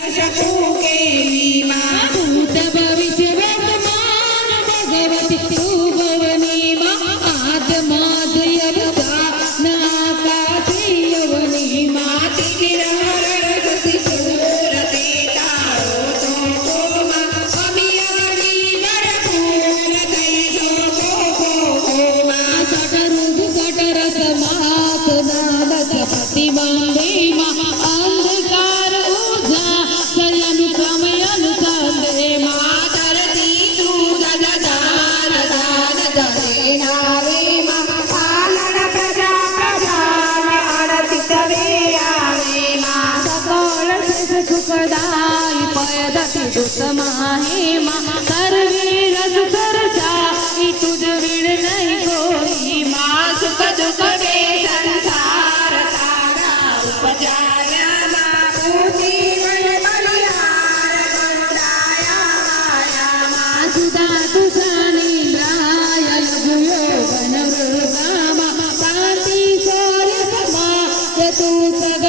भूत भविष्य वर्तमान भगवती तू भवनी माँ आत्माद यवता नाकाति यवनी माँ तिरहरति सूरते तारो तो माँ अमियाणी नरपूर तैसो को माँ सटरुग सटरस मात नादस प्रतिबंधे माँ अंधकार ओझा अनुक्रम अनुसंधे माँ धरती तू ददार दान दे नारे माँ पालन प्रजा प्रजा में आरती करे आवे माँ सकल सुखदाई पयदति दुसमाहे माँ सर्वे रस सरसा तुझ विण नहीं कोई माँ सुख दुख दे संसार तारा उपजाया माँ पूती सुधा तुषानिन्द्राय लघुयोगन वृगामा कांति शौर्य समा यतु सग